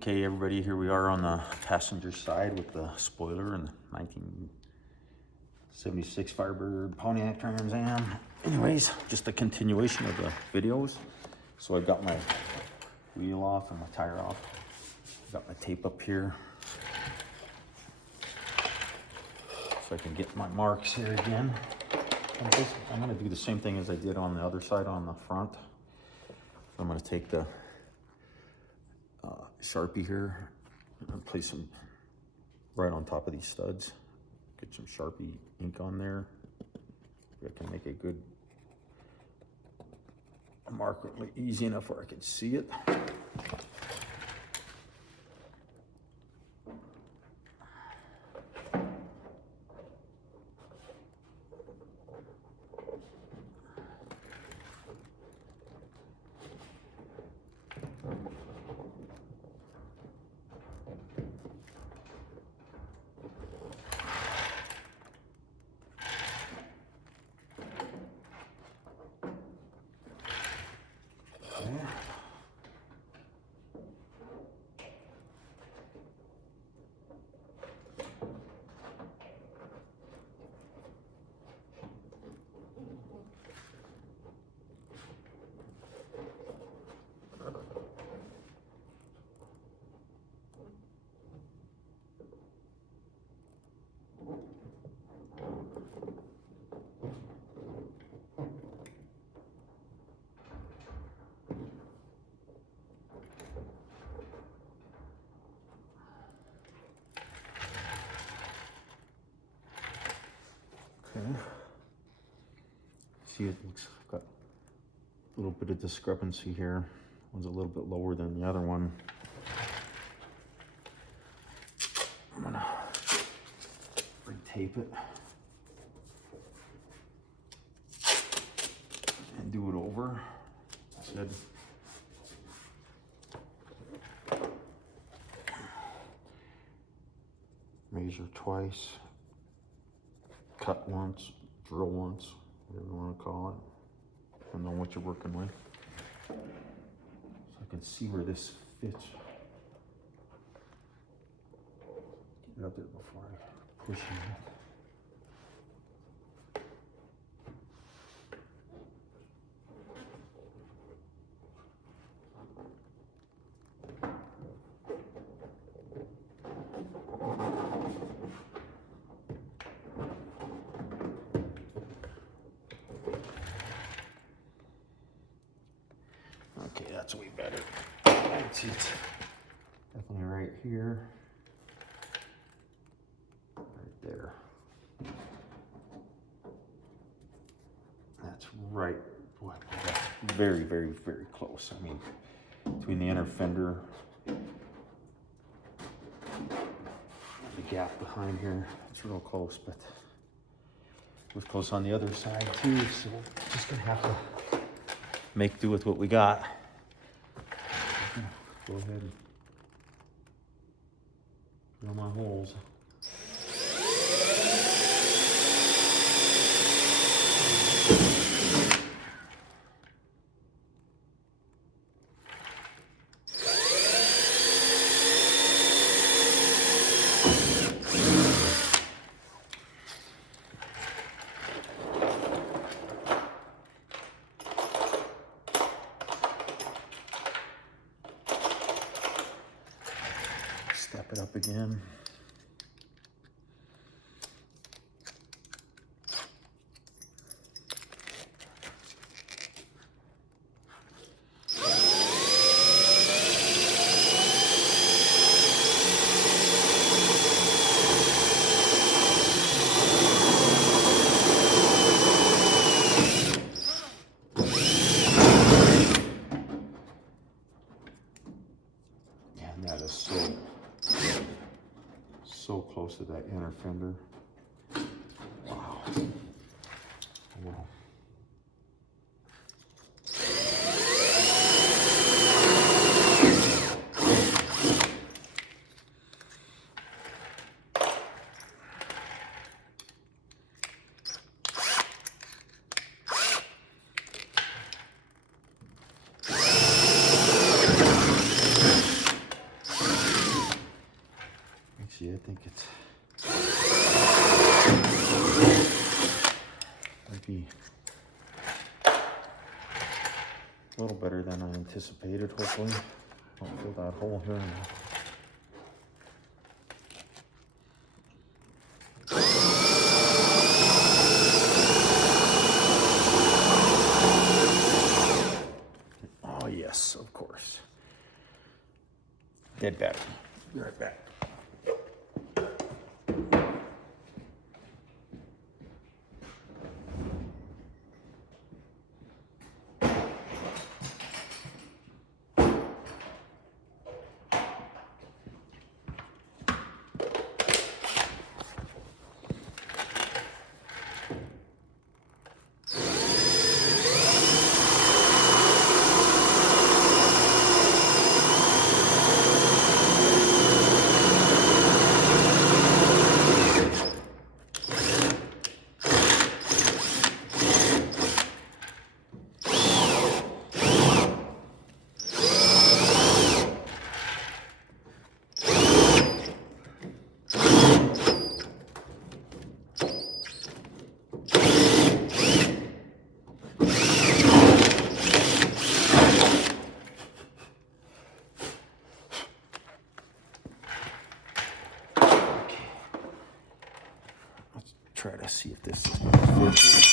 Okay, everybody, here we are on the passenger side with the spoiler and the 1976 Firebird Pontiac Trans Am. Anyways, just a continuation of the videos. So I've got my wheel off and my tire off. I've got my tape up here, so I can get my marks here again. I'm going to do the same thing as I did on the other side on the front. I'm going to take the Sharpie here and place them right on top of these studs. Get some Sharpie ink on there. I can make a good mark easy enough where I can see it. See, it looks got a little bit of discrepancy here. One's a little bit lower than the other one. I'm gonna re-tape it and do it over. I said measure twice, cut once, drill once, whatever you want to call it, depending on what you're working with. So I can see where this fits. Get it up there before I push it. Okay, that's way better. That's it. Definitely right here. Right there. That's right. Boy, that's very, very, very close. I mean, between the inner fender and the gap behind here, it's real close, but it was close on the other side too, so we're just gonna have to make do with what we got. Go ahead and drill my holes. Step it up again. And that is so close to that inner fender. Wow. Wow. see, I think it's might be a little better than I anticipated, hopefully. Don't fill that hole here now. Oh yes, of course. Dead battery. Be right back. Try to see if this is going to fit.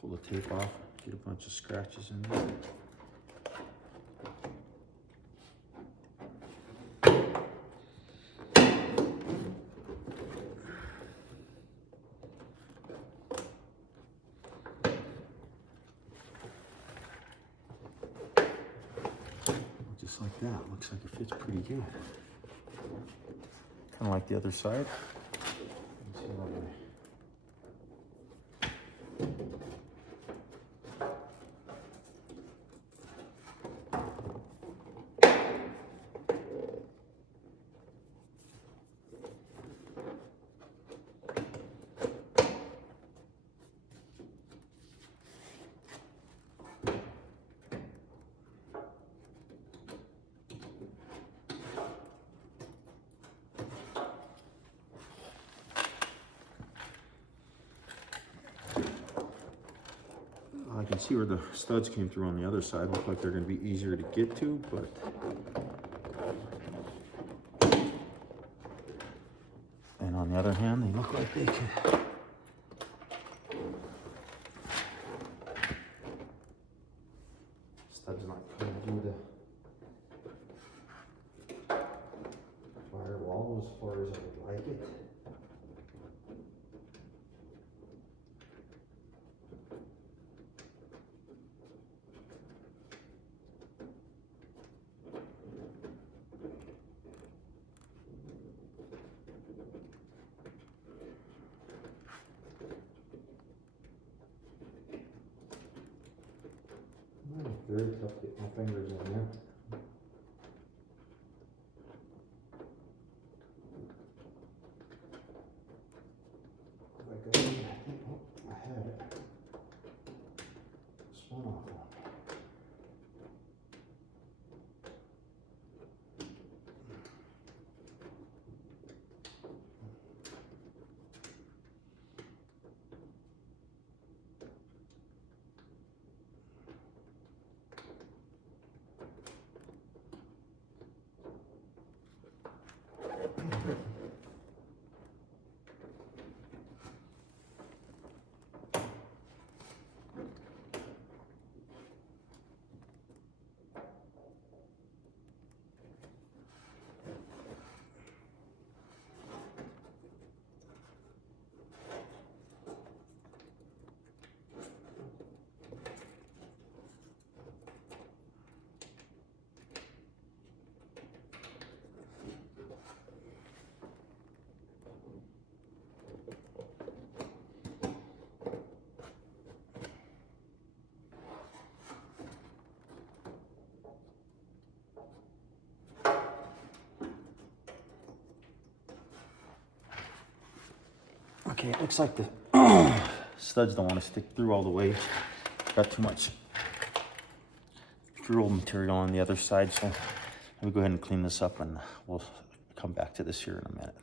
Pull the tape off, get a bunch of scratches in there. Just like that, looks like it fits pretty good. Kind of like the other side. Let's see what way. I can see where the studs came through on the other side. Look like they're going to be easier to get to, but and on the other hand, they look like they could. Studs not coming through the firewall as far as I would like it. Very tough to get my fingers in there. I think I had it. Spun off on me. Okay, it looks like the studs don't want to stick through all the way. Got too much drill material on the other side. So let me go ahead and clean this up and we'll come back to this here in a minute.